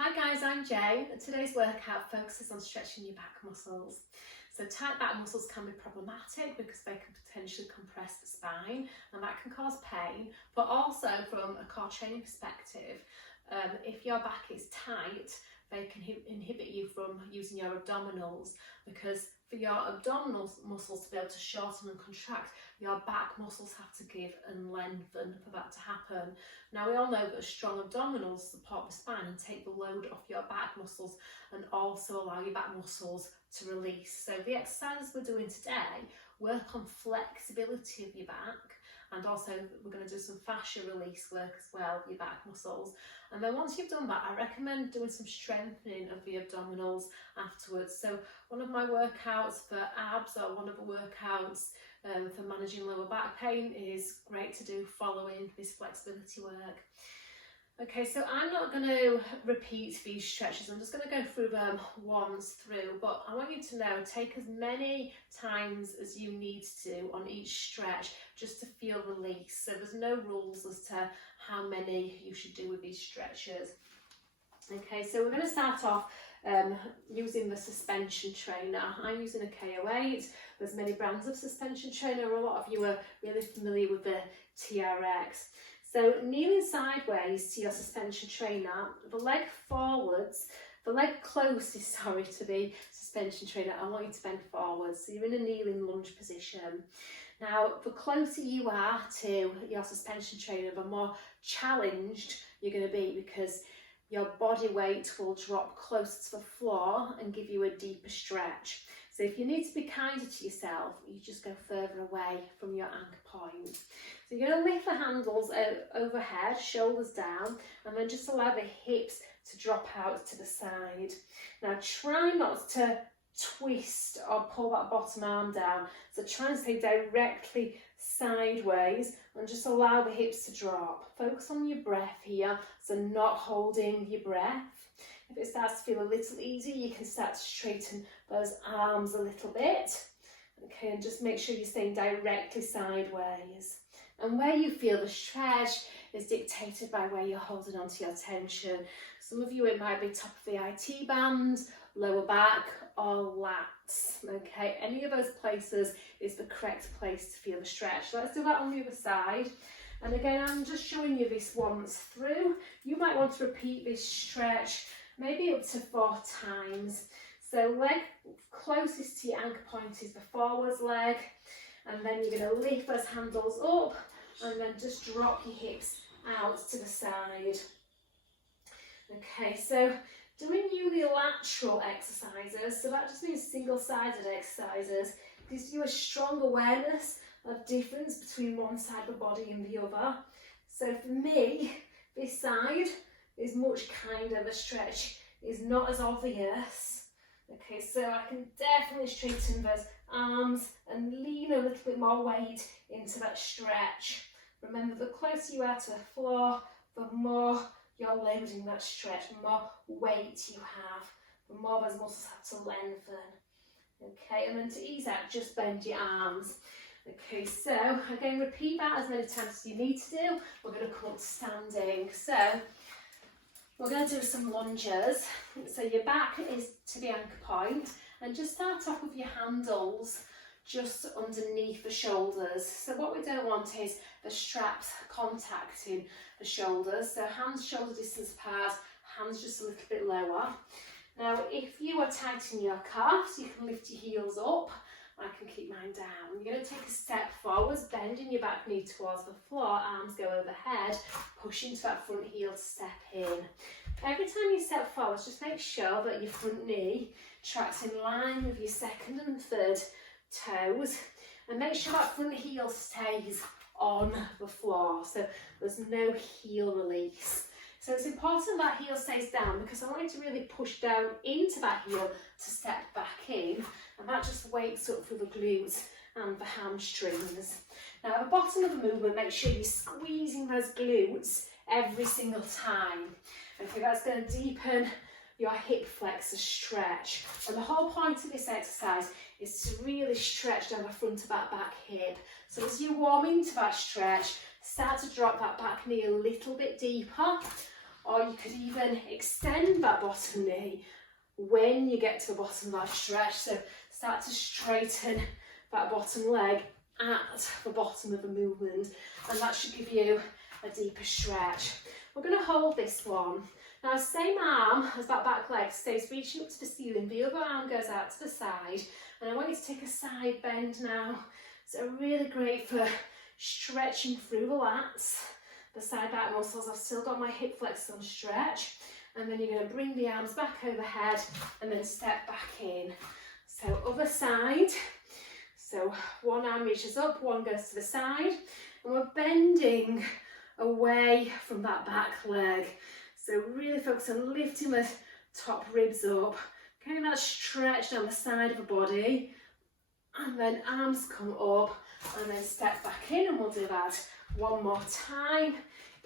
Hi guys, I'm Jane. Today's workout focuses on stretching your back muscles. So tight back muscles can be problematic because they can potentially compress the spine and that can cause pain, but also from a core training perspective, if your back is tight, they can inhibit you from using your abdominals, because for your abdominal muscles to be able to shorten and contract, your back muscles have to give and lengthen for that to happen. Now we all know that strong abdominals support the spine and take the load off your back muscles and also allow your back muscles to release. So the exercises we're doing today work on flexibility of your back, and also we're going to do some fascial release work as well with your back muscles. And then once you've done that, I recommend doing some strengthening of the abdominals afterwards. So one of my workouts for abs or one of the workouts for managing lower back pain is great to do following this flexibility work. Okay, so I'm not going to repeat these stretches, I'm just going to go through them once through, but I want you to know, take as many times as you need to on each stretch just to feel release. So there's no rules as to how many you should do with these stretches. Okay, so we're going to start off using the suspension trainer. I'm using a KO8. There's many brands of suspension trainer. A lot of you are really familiar with the TRX. So kneeling sideways to your suspension trainer, the leg forwards, the leg closest, to the suspension trainer, I want you to bend forwards. So you're in a kneeling lunge position. Now, the closer you are to your suspension trainer, the more challenged you're going to be, because your body weight will drop closer to the floor and give you a deeper stretch. So if you need to be kinder to yourself, you just go further away from your anchor point. So you're going to lift the handles overhead, shoulders down, and then just allow the hips to drop out to the side. Now try not to twist or pull that bottom arm down. So try and stay directly sideways and just allow the hips to drop. Focus on your breath here, so not holding your breath. If it starts to feel a little easier, you can start to straighten those arms a little bit. Okay, and just make sure you're staying directly sideways. And where you feel the stretch is dictated by where you're holding onto your tension. Some of you, it might be top of the IT band, lower back, or lats. Okay, any of those places is the correct place to feel the stretch. Let's do that on the other side. And again, I'm just showing you this once through. You might want to repeat this stretch maybe up to 4 times. So leg closest to your anchor point is the forwards leg, and then you're going to lift those handles up and then just drop your hips out to the side. Okay, so doing unilateral exercises, so that just means single-sided exercises, gives you a strong awareness of difference between one side of the body and the other. So for me, this side is much kinder, the stretch is not as obvious. Okay, so I can definitely straighten those arms and lean a little bit more weight into that stretch. Remember, the closer you are to the floor, the more you're limiting that stretch, the more weight you have, the more those muscles have to lengthen. Okay, and then to ease out, just bend your arms. Okay, so again, repeat that as many times as you need to do. We're going to come up to standing. So we're going to do some lunges. So your back is to the anchor point, and just start off with your handles just underneath the shoulders. So what we don't want is the straps contacting the shoulders. So hands shoulder distance apart, hands just a little bit lower. Now if you are tight in your calves, you can lift your heels up. I can keep mine down. You're going to take a step forwards, bending your back knee towards the floor, arms go overhead, push into that front heel to step in. Every time you step forwards, just make sure that your front knee tracks in line with your second and third toes, and make sure that front heel stays on the floor, so there's no heel release. So it's important that heel stays down, because I want you to really push down into that heel to step back in, and that just wakes up through the glutes and the hamstrings. Now at the bottom of the movement, make sure you're squeezing those glutes every single time. Okay, that's going to deepen your hip flexor stretch. And the whole point of this exercise is to really stretch down the front of that back hip. So as you warm into that stretch, start to drop that back knee a little bit deeper. or you could even extend that bottom knee when you get to the bottom of that stretch. So start to straighten that bottom leg at the bottom of the movement, and that should give you a deeper stretch. We're going to hold this one. Now, same arm as that back leg stays reaching up to the ceiling, the other arm goes out to the side, and I want you to take a side bend now. So really great for stretching through the lats, the side back muscles. I've still got my hip flexors on stretch, and then you're going to bring the arms back overhead and then step back in. So other side. So one arm reaches up, one goes to the side, and we're bending away from that back leg. So really focus on lifting the top ribs up, getting that stretch down the side of the body, and then arms come up, and then step back in, and we'll do that one more time,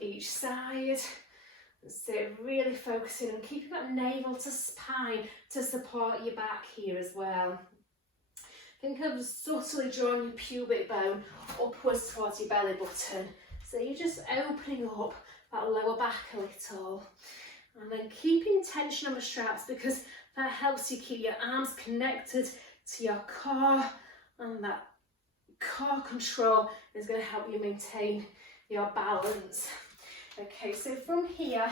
each side. So really focusing on keeping that navel to spine to support your back here as well. Think of subtly drawing your pubic bone upwards towards your belly button. So you're just opening up that lower back a little. And then keeping tension on the straps, because that helps you keep your arms connected to your core, and that core control is going to help you maintain your balance. Okay, so from here,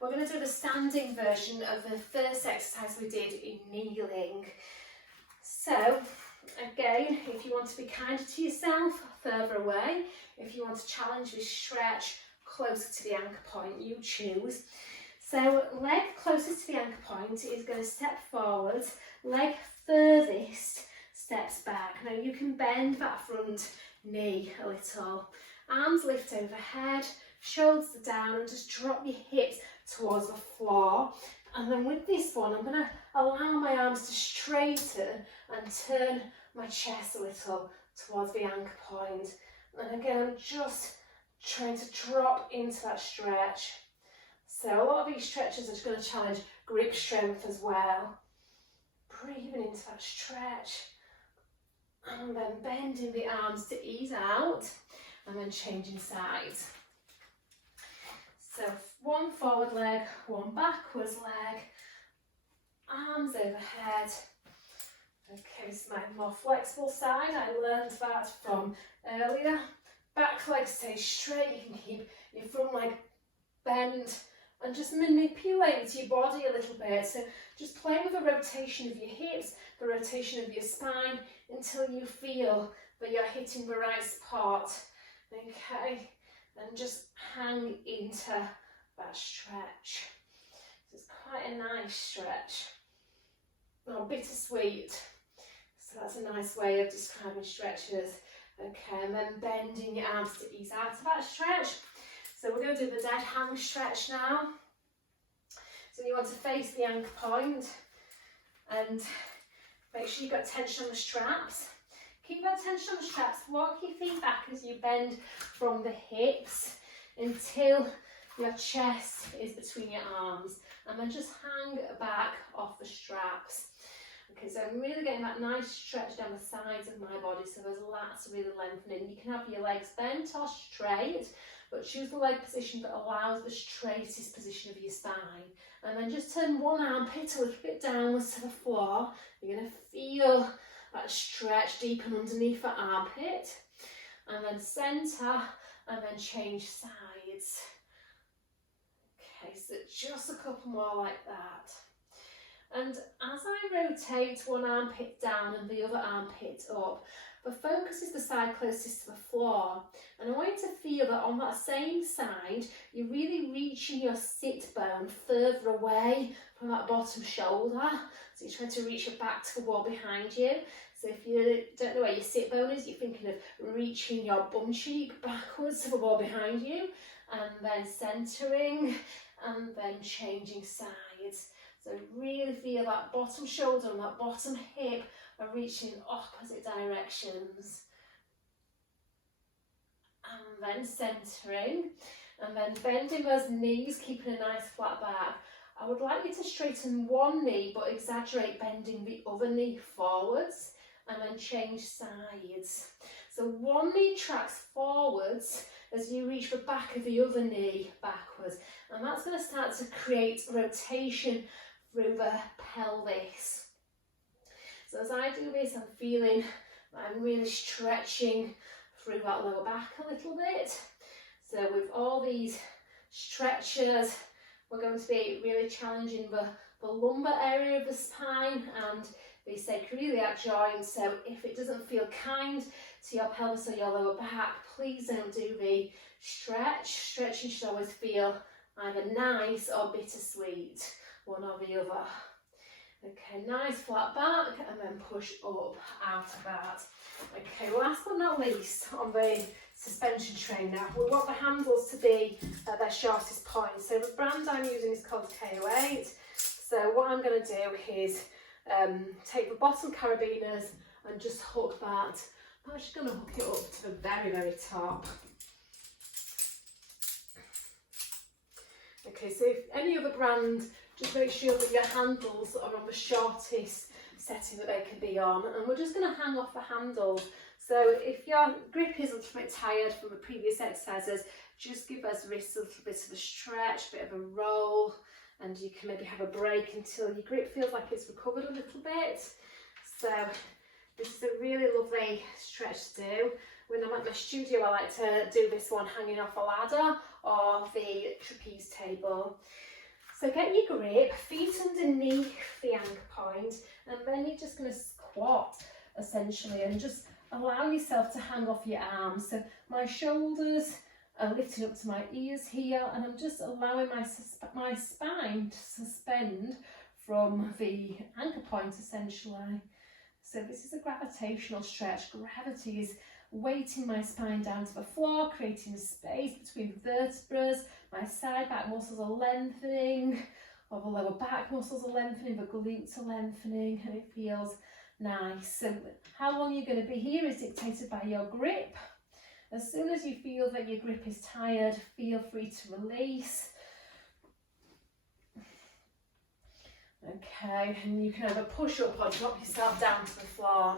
we're going to do the standing version of the first exercise we did in kneeling. So, again, if you want to be kinder to yourself, further away. If you want to challenge this stretch closer to the anchor point, you choose. So, leg closest to the anchor point is going to step forward, leg furthest steps back. Now you can bend that front knee a little. Arms lift overhead, shoulders down, and just drop your hips towards the floor. And then with this one, I'm going to allow my arms to straighten and turn my chest a little towards the anchor point. And again, I'm just trying to drop into that stretch. So a lot of these stretches are just going to challenge grip strength as well. Breathing into that stretch, and then bending the arms to ease out, and then changing sides. So one forward leg, one backwards leg, arms overhead. Okay, so my more flexible side, I learned that from earlier. Back leg stays straight, you can keep your front leg bent and just manipulate your body a little bit. So just play with the rotation of your hips, the rotation of your spine, until you feel that you're hitting the right spot. Okay, and just hang into that stretch. So it's quite a nice stretch. Oh, bittersweet. So that's a nice way of describing stretches. Okay, and then bending your arms to ease out of that stretch. So we're going to do the dead hang stretch now. So you want to face the anchor point and make sure you've got tension on the straps. Keep that tension on the straps. Walk your feet back as you bend from the hips until your chest is between your arms, and then just hang back off the straps. Okay, so I'm really getting that nice stretch down the sides of my body, so those lats are really lengthening. You can have your legs bent or straight, but choose the leg position that allows the straightest position of your spine. And then just turn one armpit a little bit downwards to the floor. You're going to feel that stretch deepen underneath the armpit. And then centre, and then change sides. Okay, so just a couple more like that. And as I rotate one armpit down and the other armpit up, the focus is the side closest to the floor. And I want you to feel that on that same side, you're really reaching your sit bone further away from that bottom shoulder. So you're trying to reach your back to the wall behind you. So if you don't know where your sit bone is, you're thinking of reaching your bum cheek backwards to the wall behind you, and then centering, and then changing sides. So really feel that bottom shoulder and that bottom hip are reaching in opposite directions. And then centering, and then bending those knees, keeping a nice flat back. I would like you to straighten one knee, but exaggerate bending the other knee forwards, and then change sides. So one knee tracks forwards, as you reach the back of the other knee backwards, and that's going to start to create rotation through the pelvis. So as I do this, I'm feeling I'm really stretching through that lower back a little bit. So with all these stretches, we're going to be really challenging the lumbar area of the spine and the sacroiliac joint. So if it doesn't feel kind to your pelvis or your lower back, please don't do the stretch. Stretching should always feel either nice or bittersweet, one or the other. Okay, nice flat back, and then push up out of that. Okay, last but not least, on the suspension train now, we want the handles to be at their shortest point. So the brand I'm using is called KO8. So what I'm going to do is take the bottom carabiners and just hook that. I'm actually going to hook it up to the very, very top. Okay, so if any other brand, just make sure that your handles are on the shortest setting that they can be on, and we're just going to hang off the handles. So if your grip is a little bit tired from the previous exercises, just give those wrists a little bit of a stretch, a bit of a roll, and you can maybe have a break until your grip feels like it's recovered a little bit. So this is a really lovely stretch to do. When I'm at my studio, I like to do this one hanging off a ladder or the trapeze table. So get your grip, feet underneath the anchor point, and then you're just going to squat essentially and just allow yourself to hang off your arms. So my shoulders are lifting up to my ears here, and I'm just allowing my spine to suspend from the anchor point essentially. So this is a gravitational stretch. Gravity is weighting my spine down to the floor, creating space between the vertebrae. My side back muscles are lengthening, or the lower back muscles are lengthening, the glutes are lengthening, and it feels nice. So how long you're going to be here is dictated by your grip. As soon as you feel that your grip is tired, feel free to release. Okay, and you can either push up or drop yourself down to the floor.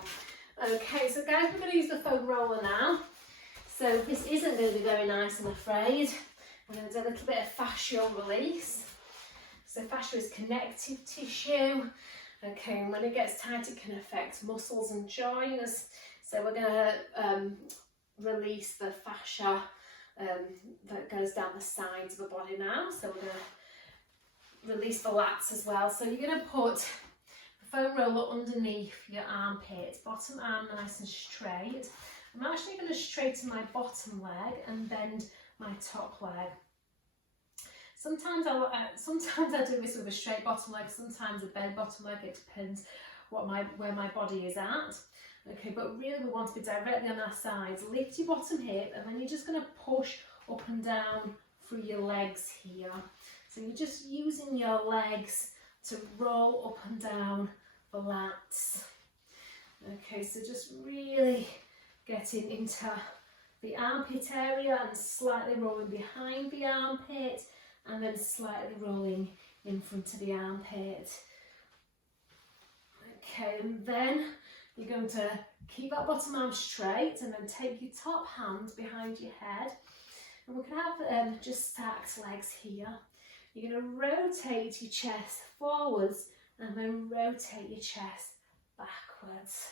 Okay, so guys, we're going to use the foam roller now. So this isn't going to be very nice, I'm afraid. I'm going to do a little bit of fascial release. So fascia is connective tissue. Okay, and when it gets tight, it can affect muscles and joints. So we're going to release the fascia that goes down the sides of the body now. So we're going to release the lats as well. So you're going to put the foam roller underneath your armpit, bottom arm nice and straight. I'm actually going to straighten my bottom leg and bend my top leg. Sometimes I do this with a straight bottom leg, sometimes a bent bottom leg. It depends where my body is at. Okay, but really we want to be directly on our sides. Lift your bottom hip, and then you're just going to push up and down through your legs here. So you're just using your legs to roll up and down the lats. Okay, so just really getting into the armpit area and slightly rolling behind the armpit, and then slightly rolling in front of the armpit. Okay, and then you're going to keep that bottom arm straight, and then take your top hand behind your head, and we can have just stacked legs here. You're going to rotate your chest forwards and then rotate your chest backwards.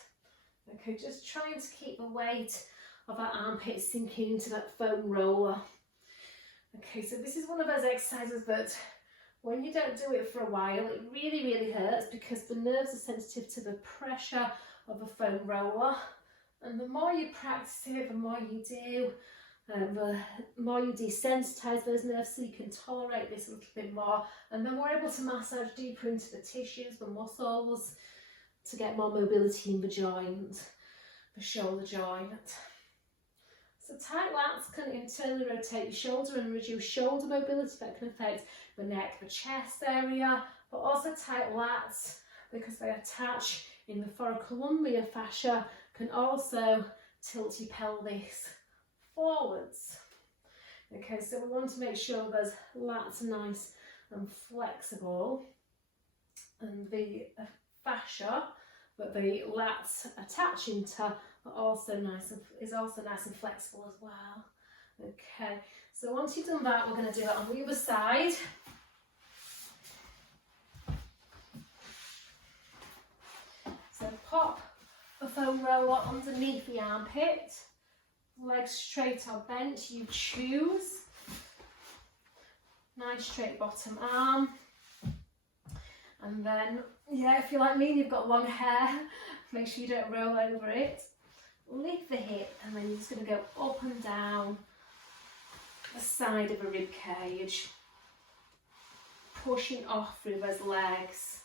Okay, just trying to keep the weight of that armpit sinking into that foam roller. Okay, so this is one of those exercises that when you don't do it for a while, it really, really hurts because the nerves are sensitive to the pressure of a foam roller. And the more you practice it, the more you do, the more you desensitize those nerves so you can tolerate this a little bit more. And then we're able to massage deeper into the tissues, the muscles, to get more mobility in the joint, the shoulder joint. So tight lats can internally rotate your shoulder and reduce shoulder mobility. That can affect the neck, the chest area, but also tight lats, because they attach in the thoracolumbar fascia, can also tilt your pelvis forwards. Okay, so we want to make sure those lats are nice and flexible, and the fascia that the lats attach into is also nice and flexible as well. Okay, so once you've done that, we're going to do it on the other side. So pop the foam roller underneath the armpit, legs straight or bent, you choose. Nice straight bottom arm. And then, yeah, if you're like me and you've got long hair, make sure you don't roll over it. Lift the hip, and then you're just going to go up and down the side of a rib cage, pushing off through those legs.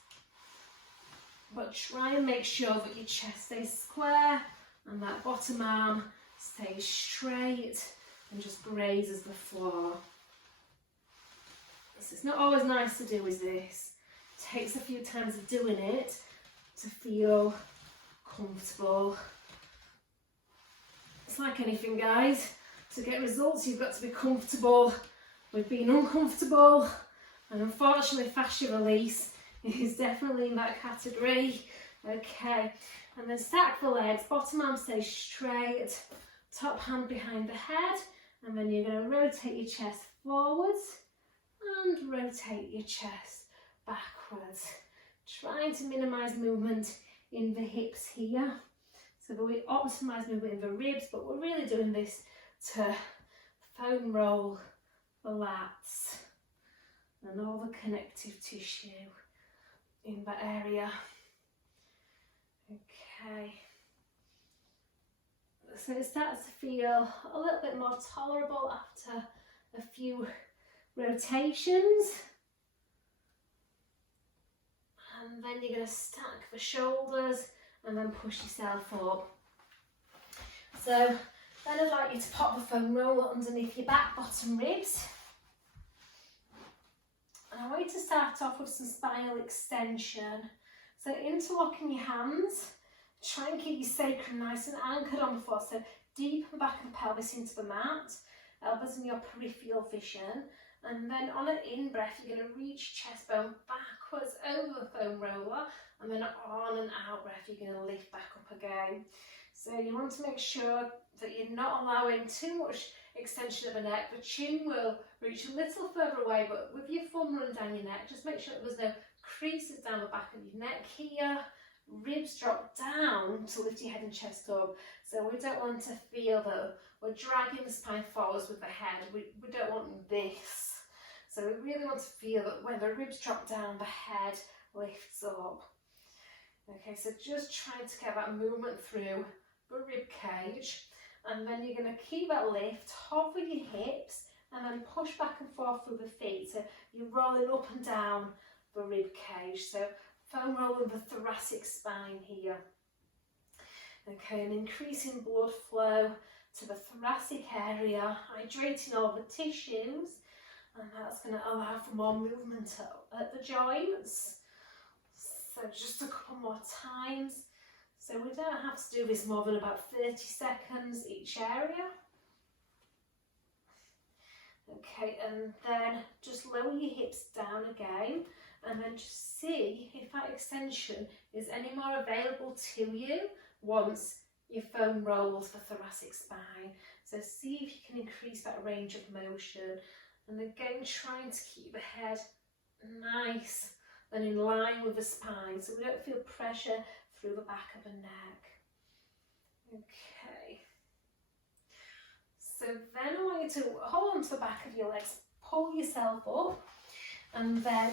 But try and make sure that your chest stays square and that bottom arm stays straight and just grazes the floor. So it's not always nice to do, is this? It takes a few times of doing it to feel comfortable. It's like anything, guys. To get results, you've got to be comfortable with being uncomfortable. And unfortunately, fascial release is definitely in that category. Okay, and then stack the legs, bottom arm stays straight, top hand behind the head, and then you're going to rotate your chest forwards and rotate your chest backwards. Trying to minimise movement in the hips here, so that we optimise movement in the ribs, but we're really doing this to foam roll the lats and all the connective tissue in that area. Okay, so it starts to feel a little bit more tolerable after a few rotations. And then you're going to stack the shoulders and then push yourself up. So then I'd like you to pop the foam roller underneath your back bottom ribs. And I want you to start off with some spinal extension. So interlocking your hands, try and keep your sacrum nice and anchored on the floor. So deepen back and pelvis into the mat, elbows in your peripheral vision. And then on an in-breath, you're going to reach chest bone backwards over the foam roller. And then on an out-breath, you're going to lift back up again. So you want to make sure that you're not allowing too much extension of the neck. The chin will reach a little further away, but with your thumb running down your neck, just make sure that there's no creases down the back of your neck here. Ribs drop down to lift your head and chest up. So we don't want to feel that we're dragging the spine forwards with the head. We don't want this. So we really want to feel that when the ribs drop down, the head lifts up. Okay, so just trying to get that movement through the rib cage, and then you're going to keep that lift, hover your hips, and then push back and forth through the feet. So you're rolling up and down the rib cage. So foam rolling the thoracic spine here. Okay, and increasing blood flow to the thoracic area, hydrating all the tissues, and that's going to allow for more movement at the joints. So just a couple more times. So we don't have to do this more than about 30 seconds each area. Okay, and then just lower your hips down again, and then just see if that extension is any more available to you once your foam rolls the thoracic spine. So see if you can increase that range of motion. And again, trying to keep the head nice and in line with the spine, so we don't feel pressure through the back of the neck. Okay. So then I want you to hold on to the back of your legs, pull yourself up, and then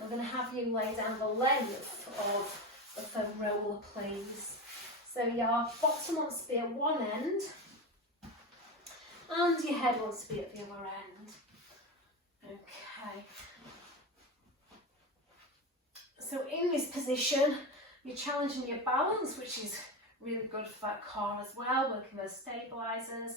I'm going to have you lay down the length of the foam roller, please. So your bottom wants to be at one end, and your head wants to be at the other end. Okay. So in this position, you're challenging your balance, which is really good for that core as well, working those stabilizers.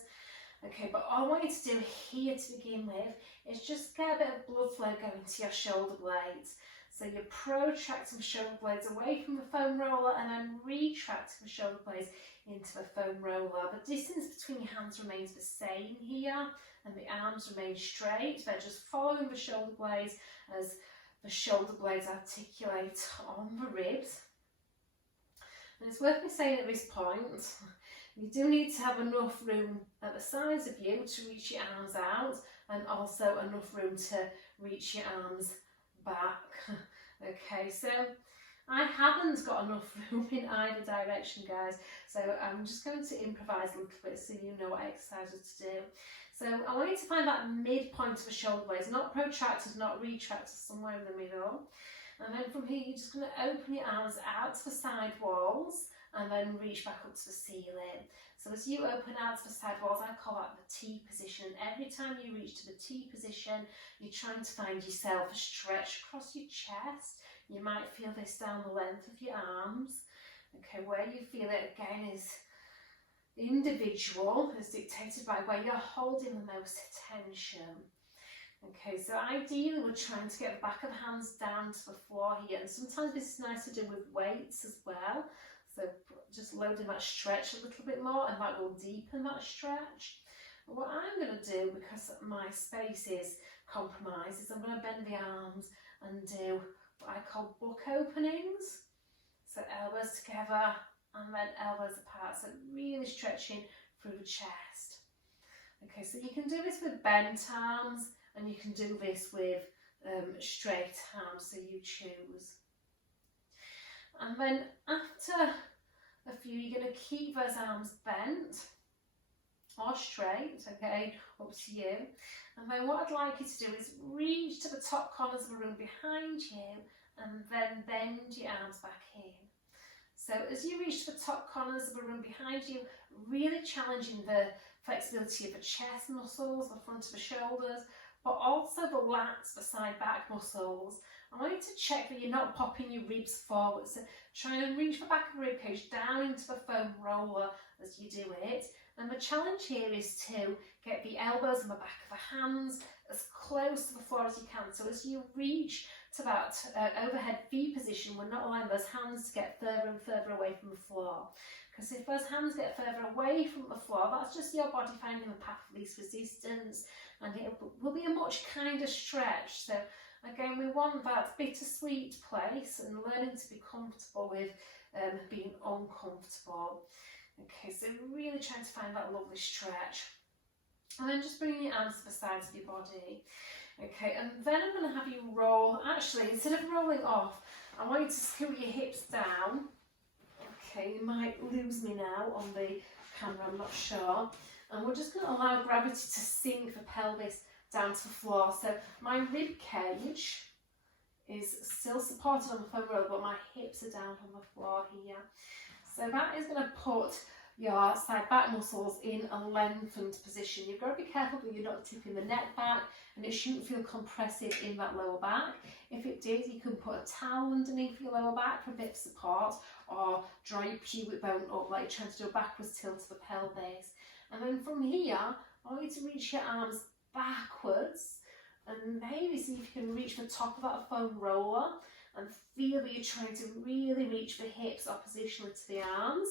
Okay, but all I want you to do here to begin with is just get a bit of blood flow going to your shoulder blades. So you're protracting the shoulder blades away from the foam roller and then retracting the shoulder blades into the foam roller. The distance between your hands remains the same here, and the arms remain straight. They're just following the shoulder blades as the shoulder blades articulate on the ribs. And it's worth me saying at this point, You do need to have enough room at the sides of you to reach your arms out, and also enough room to reach your arms back. Okay, so I haven't got enough room in either direction, guys, so I'm just going to improvise a little bit so you know what exercises to do. So I want you to find that midpoint of the shoulder blades, not protractors, not retractors, somewhere in the middle. And then from here, you're just going to open your arms out to the side walls and then reach back up to the ceiling. So as you open out to the side walls, I call that the T position. Every time you reach to the T position, you're trying to find yourself a stretch across your chest. You might feel this down the length of your arms. Okay, where you feel it again is individual, is dictated by where you're holding the most tension. Okay, so ideally we're trying to get the back of the hands down to the floor here, and sometimes this is nice to do with weights as well. So just loading that stretch a little bit more, and that will deepen that stretch. And what I'm going to do, because my space is compromised, is I'm going to bend the arms and do what I call book openings. So elbows together and then elbows apart, so really stretching through the chest. Okay, so you can do this with bent arms, and you can do this with straight arms, so you choose. And then after a few, you're going to keep those arms bent or straight, okay, up to you. And then what I'd like you to do is reach to the top corners of the room behind you and then bend your arms back in. So as you reach to the top corners of the room behind you, really challenging the flexibility of the chest muscles, the front of the shoulders, but also the lats, the side back muscles. I want you to check that you're not popping your ribs forward. So try and reach the back of the rib cage down into the foam roller as you do it. And the challenge here is to get the elbows and the back of the hands as close to the floor as you can. So as you reach to that overhead V position, we're not allowing those hands to get further and further away from the floor. Because if those hands get further away from the floor, that's just your body finding the path of least resistance, and it will be a much kinder stretch. So again, we want that bittersweet place and learning to be comfortable with being uncomfortable. Okay, so really trying to find that lovely stretch. And then just bringing your arms to the sides of your body. Okay, and then I'm going to have you roll. Actually, instead of rolling off, I want you to scoot your hips down. Okay, you might lose me now on the camera, I'm not sure. And we're just going to allow gravity to sink the pelvis down to the floor. So my rib cage is still supported on the foam roller, but my hips are down on the floor here. So that is going to put your side back muscles in a lengthened position. You've got to be careful that you're not tipping the neck back, and it shouldn't feel compressive in that lower back. If it did, you can put a towel underneath your lower back for a bit of support, or draw your pubic bone up like you're trying to do a backwards tilt to the pelvis. And then from here, I want you to reach your arms backwards and maybe see if you can reach the top of that foam roller and feel that you're trying to really reach the hips oppositionally to the arms,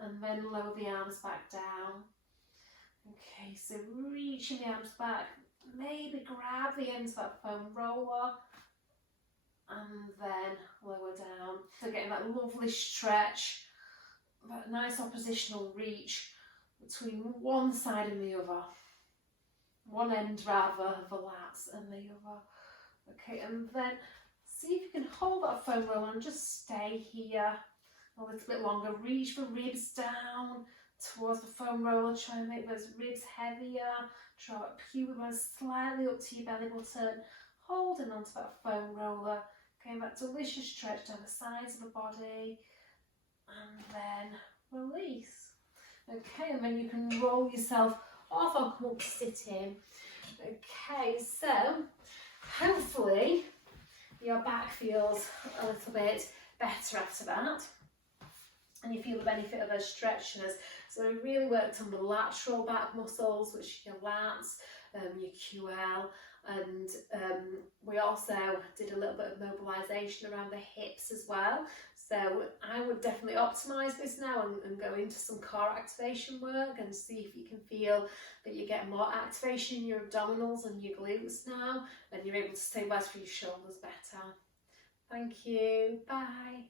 and then lower the arms back down. Okay, so reaching the arms back, maybe grab the ends of that foam roller and then lower down. So getting that lovely stretch, that nice oppositional reach between one side and the other. One end rather of the lats and the other. Okay, and then see if you can hold that foam roller and just stay here a little bit longer. Reach the ribs down towards the foam roller. Try and make those ribs heavier. Draw that pubic bone slightly up to your belly button. Holding onto that foam roller. Okay, that delicious stretch down the sides of the body. And then release. Okay, and then you can roll yourself off or come up to sit in. Okay, so hopefully your back feels a little bit better after that, and you feel the benefit of those stretches. So we really worked on the lateral back muscles, which are your lats, your QL, and we also did a little bit of mobilisation around the hips as well. So I would definitely optimise this now and go into some core activation work and see if you can feel that you're getting more activation in your abdominals and your glutes now, and you're able to stabilise for your shoulders better. Thank you. Bye.